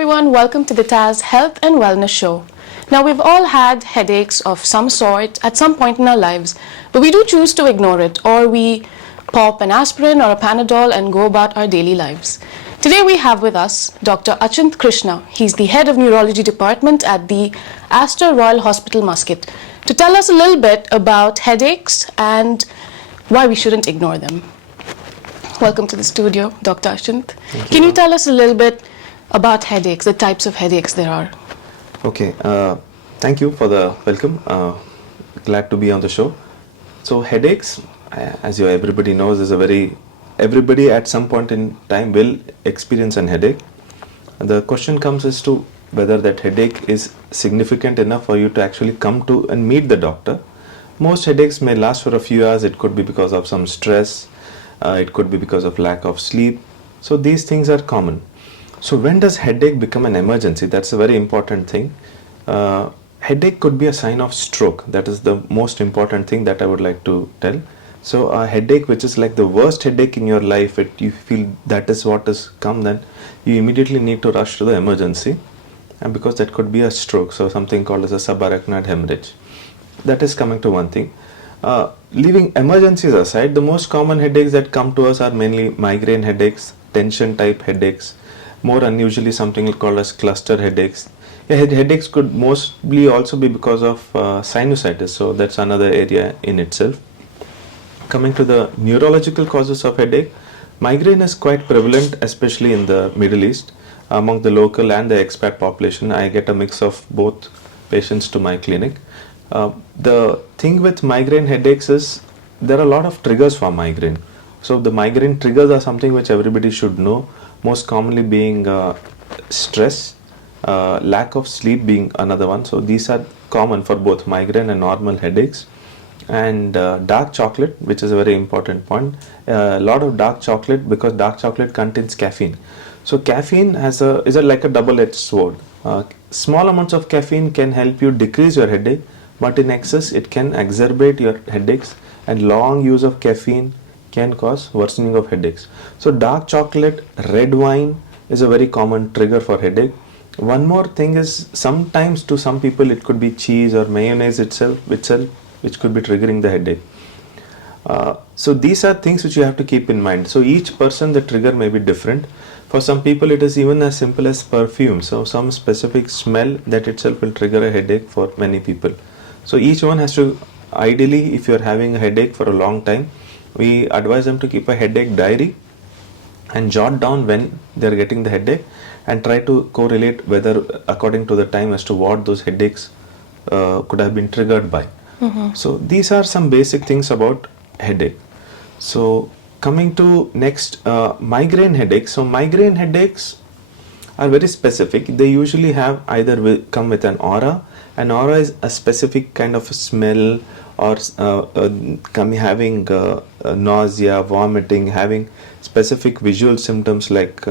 everyone, welcome to the TAS Health and Wellness Show. Now, we've all had headaches of some sort at some point in our lives, but we do choose to ignore it, or we pop an aspirin or a Panadol and go about our daily lives. Today we have with us Dr. Achint Krishna. He's the head of Neurology department at the Aster Royal Hospital, Muscat, to tell us a little bit about headaches and why we shouldn't ignore them. Welcome to the studio, Dr. Achint. Can you tell us a little bit about headaches, the types of headaches there are? Okay, thank you for the welcome. Glad to be on the show. So headaches, as everybody knows, is everybody at some point in time will experience an headache. The question comes as to whether that headache is significant enough for you to actually come to and meet the doctor. Most headaches may last for a few hours. It could be because of some stress. It could be because of lack of sleep. So these things are common. So when does headache become an emergency? That's a very important thing. Headache could be a sign of stroke. That is the most important thing that I would like to tell. So a headache which is like the worst headache in your life, you feel that is what has come, then you immediately need to rush to the emergency, and because that could be a stroke, so something called as a subarachnoid hemorrhage. That is coming to one thing. Leaving emergencies aside, the most common headaches that come to us are mainly migraine headaches, tension type headaches, more unusually something called as cluster headaches. Headaches could mostly also be because of sinusitis, so that's another area in itself. Coming to the neurological causes of headache, migraine is quite prevalent, especially in the Middle East. Among the local and the expat population, I get a mix of both patients to my clinic. The thing with migraine headaches is there are a lot of triggers for migraine. So the migraine triggers are something which everybody should know, most commonly being stress, lack of sleep being another one. So these are common for both migraine and normal headaches. And dark chocolate, which is a very important point. A lot of dark chocolate, because dark chocolate contains caffeine. So caffeine is like a double-edged sword. Small amounts of caffeine can help you decrease your headache, but in excess it can exacerbate your headaches, and long use of caffeine can cause worsening of headaches. So dark chocolate, red wine is a very common trigger for headache. One more thing is, sometimes to some people it could be cheese or mayonnaise itself which could be triggering the headache. So these are things which you have to keep in mind. So each person, the trigger may be different. For some people it is even as simple as perfume. So some specific smell that itself will trigger a headache for many people. So each one has to, ideally, if you are having a headache for a long time, we advise them to keep a headache diary and jot down when they are getting the headache and try to correlate whether according to the time as to what those headaches could have been triggered by. So these are some basic things about headache. So coming to next, migraine headaches. So migraine headaches are very specific. They usually have either come with an aura. An aura is a specific kind of a smell, or having nausea, vomiting, having specific visual symptoms like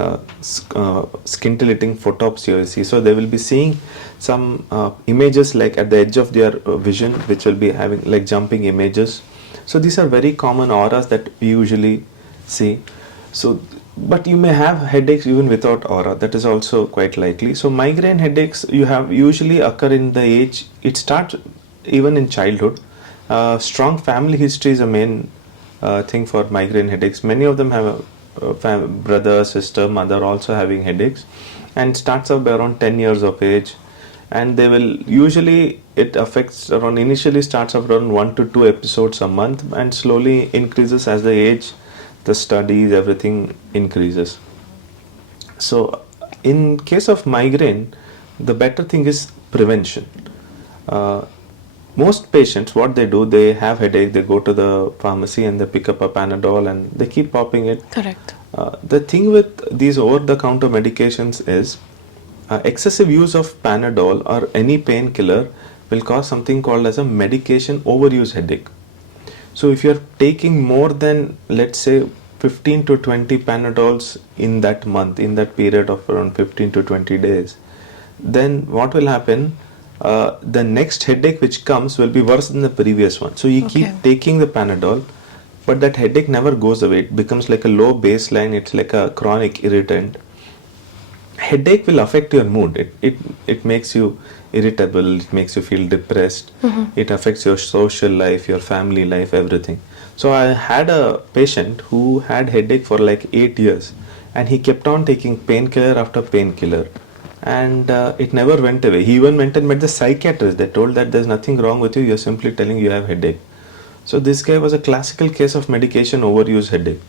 scintillating photopsia you see. So they will be seeing some images like at the edge of their vision, which will be having like jumping images. So these are very common auras that we usually see. So, but you may have headaches even without aura. That is also quite likely. So migraine headaches usually occur in the age, it starts even in childhood. Strong family history is a main thing for migraine headaches. Many of them have a brother, sister, mother also having headaches, and starts up around 10 years of age. And they will usually, it affects around, initially starts up around 1 to 2 episodes a month and slowly increases as the age, the studies, everything increases. So in case of migraine, the better thing is prevention. Most patients, what they do, they have headache, they go to the pharmacy and they pick up a Panadol and they keep popping it. Correct. The thing with these over-the-counter medications is excessive use of Panadol or any painkiller will cause something called as a medication overuse headache. So if you are taking more than, let's say, 15 to 20 Panadols in that month, in that period of around 15 to 20 days, then what will happen? The next headache which comes will be worse than the previous one. So you keep taking the Panadol, but that headache never goes away. It becomes like a low baseline. It's like a chronic irritant. headache will affect your mood. It makes you irritable, it makes you feel depressed, it affects your social life, your family life, everything. So I had a patient who had headache for like 8 years, and he kept on taking painkiller after painkiller, and it never went away. He even went and met the psychiatrist. They told that there's nothing wrong with you, you're simply telling you have headache. So this guy was a classical case of medication overuse headache.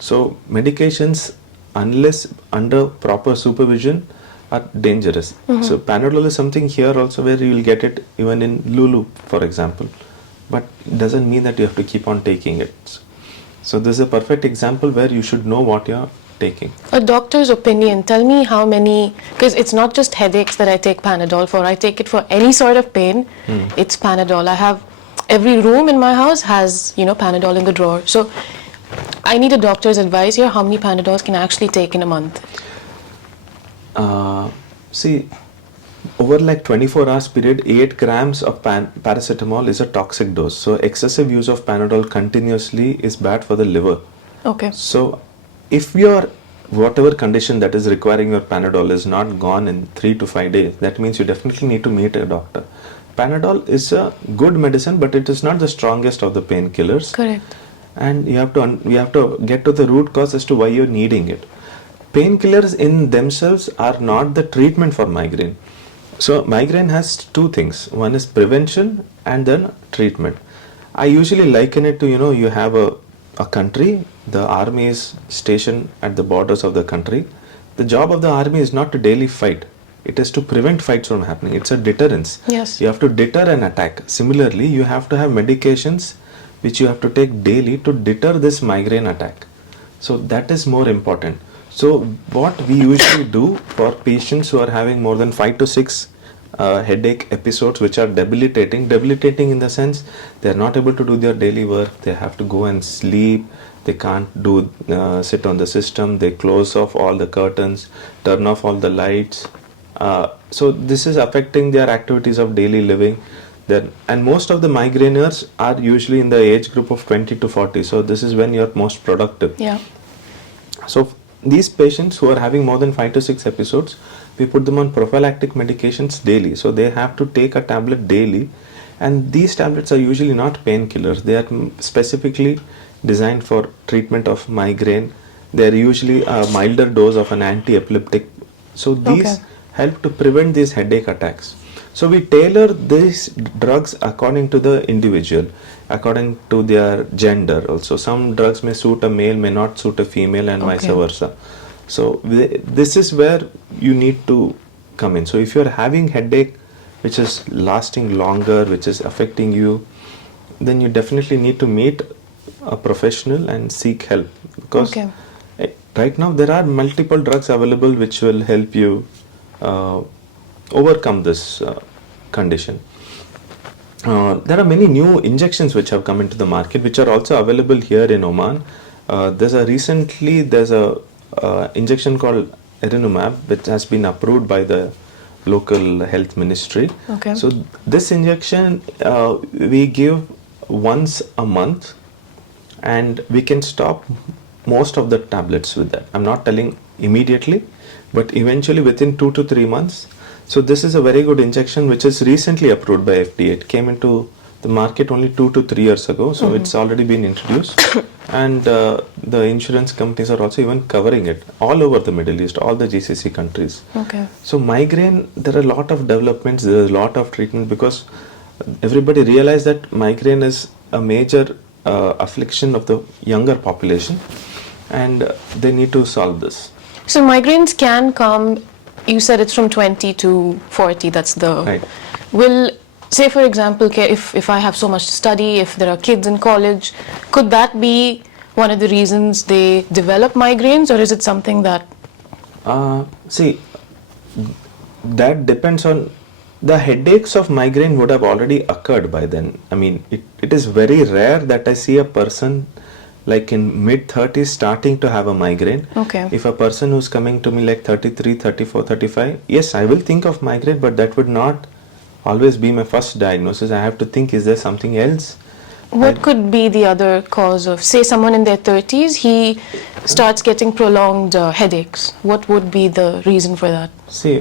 So medications, unless under proper supervision, are dangerous. So Panadol is something here also where you will get it even in Lulu, for example. But it doesn't mean that you have to keep on taking it. So this is a perfect example where you should know what you're taking. A doctor's opinion, tell me how many, because it's not just headaches that I take Panadol for. I take it for any sort of pain. It's Panadol. I have, every room in my house has, Panadol in the drawer. So I need a doctor's advice here. How many Panadols can I actually take in a month? See, over like 24 hours period, 8 grams of paracetamol is a toxic dose. So excessive use of Panadol continuously is bad for the liver. Okay. So if your whatever condition that is requiring your Panadol is not gone in 3 to 5 days, that means you definitely need to meet a doctor. Panadol is a good medicine, but it is not the strongest of the painkillers. Correct. And you have to get to the root cause as to why you're needing it. Painkillers in themselves are not the treatment for migraine. So migraine has two things. One is prevention and then treatment. I usually liken it to, you have a country, the army is stationed at the borders of the country. The job of the army is not to daily fight. It is to prevent fights from happening. It's a deterrence. Yes. You have to deter an attack. Similarly, you have to have medications which you have to take daily to deter this migraine attack. So that is more important. So what we usually do for patients who are having more than 5 to 6 headache episodes which are debilitating in the sense they are not able to do their daily work, they have to go and sleep, they can't do sit on the system, they close off all the curtains, turn off all the lights. So this is affecting their activities of daily living. And most of the migraineurs are usually in the age group of 20 to 40. So this is when you're most productive. Yeah. So these patients who are having more than 5 to 6 episodes, we put them on prophylactic medications daily. So they have to take a tablet daily. And these tablets are usually not painkillers. They are specifically designed for treatment of migraine. They are usually a milder dose of an anti-epileptic. So these help to prevent these headache attacks. So we tailor these drugs according to the individual, according to their gender also. Some drugs may suit a male, may not suit a female, and vice versa. So this is where you need to come in. So if you're having headache which is lasting longer, which is affecting you, then you definitely need to meet a professional and seek help. Because right now there are multiple drugs available which will help you overcome this condition. There are many new injections which have come into the market, which are also available here in Oman. There's a injection called Erinumab, which has been approved by the local health ministry. So this injection we give once a month, and we can stop most of the tablets with that. I'm not telling immediately, but eventually within 2 to 3 months. So this is a very good injection which is recently approved by FDA. It came into the market only 2 to 3 years ago, so it's already been introduced. And the insurance companies are also even covering it all over the Middle East, all the GCC countries. So migraine, there are a lot of developments, there is a lot of treatment, because everybody realized that migraine is a major affliction of the younger population, and they need to solve this. So migraines can come, you said it's from 20 to 40, that's the... Right. Will, say for example, if I have so much to study, if there are kids in college, could that be one of the reasons they develop migraines, or is it something that... See, that depends on... The headaches of migraine would have already occurred by then. I mean, it is very rare that I see a person like in mid-30s starting to have a migraine. If a person who's coming to me like 33, 34, 35, yes, I will think of migraine, but that would not always be my first diagnosis. I have to think, is there something else What could be the other cause of, say, someone in their 30s, he starts getting prolonged headaches? What would be the reason for that? See,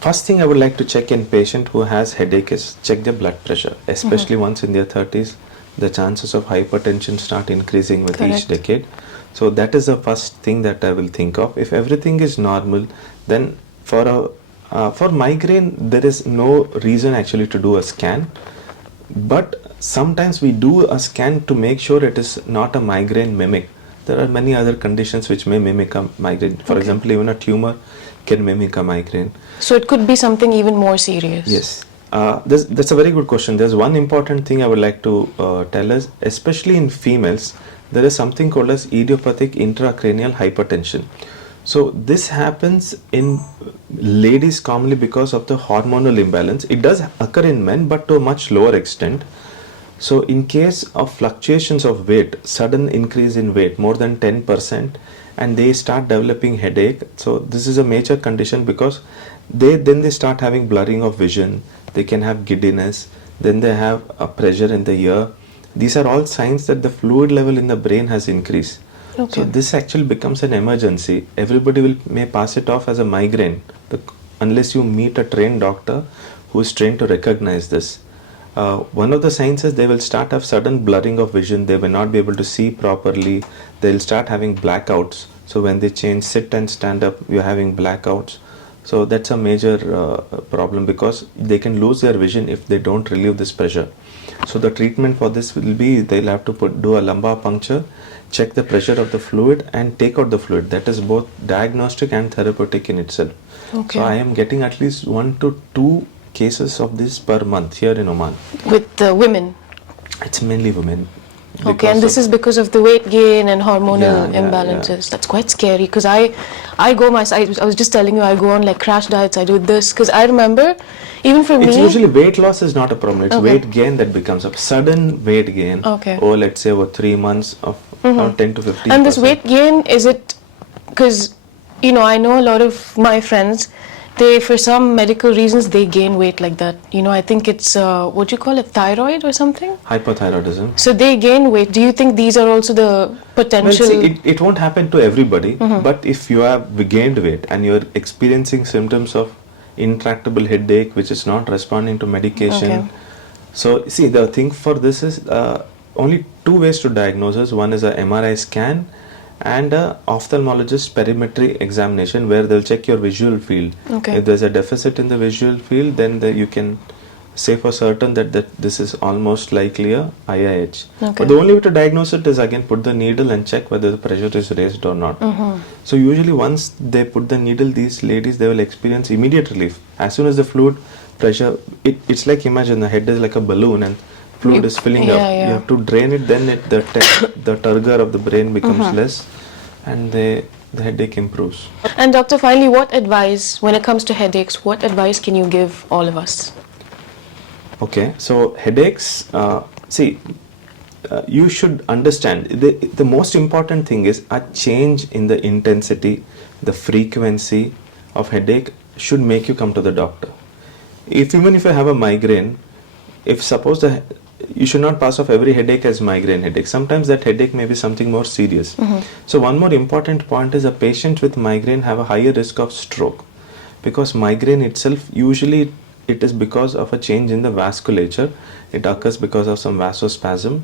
first thing I would like to check in patient who has headache is check their blood pressure, especially once in their 30s. The chances of hypertension start increasing with each decade. So that is the first thing that I will think of. If everything is normal, then for migraine, there is no reason actually to do a scan. But sometimes we do a scan to make sure it is not a migraine mimic. There are many other conditions which may mimic a migraine. For example, even a tumor can mimic a migraine. So it could be something even more serious. Yes. That's a very good question. There's one important thing I would like to tell us, especially in females, there is something called as idiopathic intracranial hypertension. So this happens in ladies commonly because of the hormonal imbalance. It does occur in men, but to a much lower extent. So in case of fluctuations of weight, sudden increase in weight, more than 10%, and they start developing headache. So this is a major condition because they start having blurring of vision. They can have giddiness. Then they have a pressure in the ear. These are all signs that the fluid level in the brain has increased. So this actually becomes an emergency. Everybody may pass it off as a migraine unless you meet a trained doctor who is trained to recognize this. One of the signs is they will start have sudden blurring of vision. They will not be able to see properly. They'll start having blackouts. So when they change sit and stand up, you're having blackouts. So that's a major problem because they can lose their vision if they don't relieve this pressure. So the treatment for this will be they'll have to do a lumbar puncture, check the pressure of the fluid and take out the fluid. That is both diagnostic and therapeutic in itself. So I am getting at least 1 to 2 cases of this per month here in Oman. With the women? It's mainly women. Okay, and this is because of the weight gain and hormonal imbalances. That's quite scary because I was just telling you, I go on like crash diets, I do this because I remember even for me. It's usually weight loss is not a problem. It's weight gain that becomes a sudden weight gain. Or let's say over 3 months of 10 to 15%. And this weight gain, is it because, you know, I know a lot of my friends, they, for some medical reasons, they gain weight like that. You know, I think it's, what do you call it, thyroid or something? Hypothyroidism. So they gain weight. Do you think these are also the potential? Well, see, it won't happen to everybody, but if you have gained weight and you're experiencing symptoms of intractable headache, which is not responding to medication. So, see, the thing for this is only 2 ways to diagnose this. One is a MRI scan and a ophthalmologist perimetry examination where they'll check your visual field. If there's a deficit in the visual field, then you can say for certain that this is almost likely a IIH. But the only way to diagnose it is again put the needle and check whether the pressure is raised or not. So usually once they put the needle, these ladies, they will experience immediate relief. As soon as the fluid pressure, it's like, imagine the head is like a balloon and fluid is filling up. You have to drain it, then the turgor of the brain becomes less and the headache improves. And doctor, finally, what advice, when it comes to headaches, what advice can you give all of us? Okay, so headaches, you should understand, the most important thing is a change in the intensity, the frequency of headache should make you come to the doctor. Even if you have a migraine, if suppose you should not pass off every headache as migraine headache. Sometimes that headache may be something more serious. So one more important point is a patient with migraine have a higher risk of stroke, because migraine itself usually it is because of a change in the vasculature. It occurs because of some vasospasm.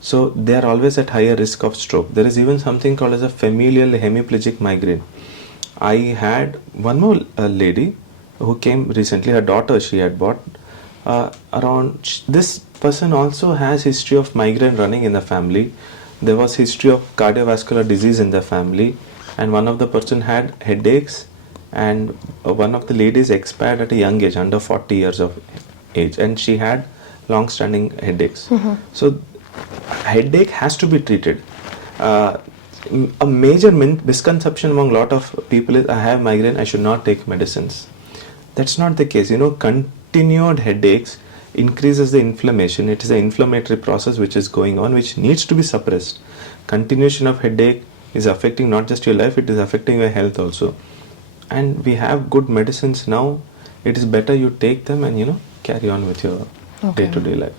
So they are always at higher risk of stroke. There is even something called as a familial hemiplegic migraine. I had one more lady who came recently, her daughter she had bought. This person also has history of migraine running in the family. There was history of cardiovascular disease in the family, and one of the person had headaches, and one of the ladies expired at a young age, under 40 years of age, and she had long-standing headaches. So headache has to be treated. A major misconception among a lot of people is, I have migraine, I should not take medicines. That's not the case. You know, continued headaches increases the inflammation. It is an inflammatory process which is going on, which needs to be suppressed. Continuation of headache is affecting not just your life, it is affecting your health also. And we have good medicines now. It is better you take them and, you know, carry on with your day-to-day life.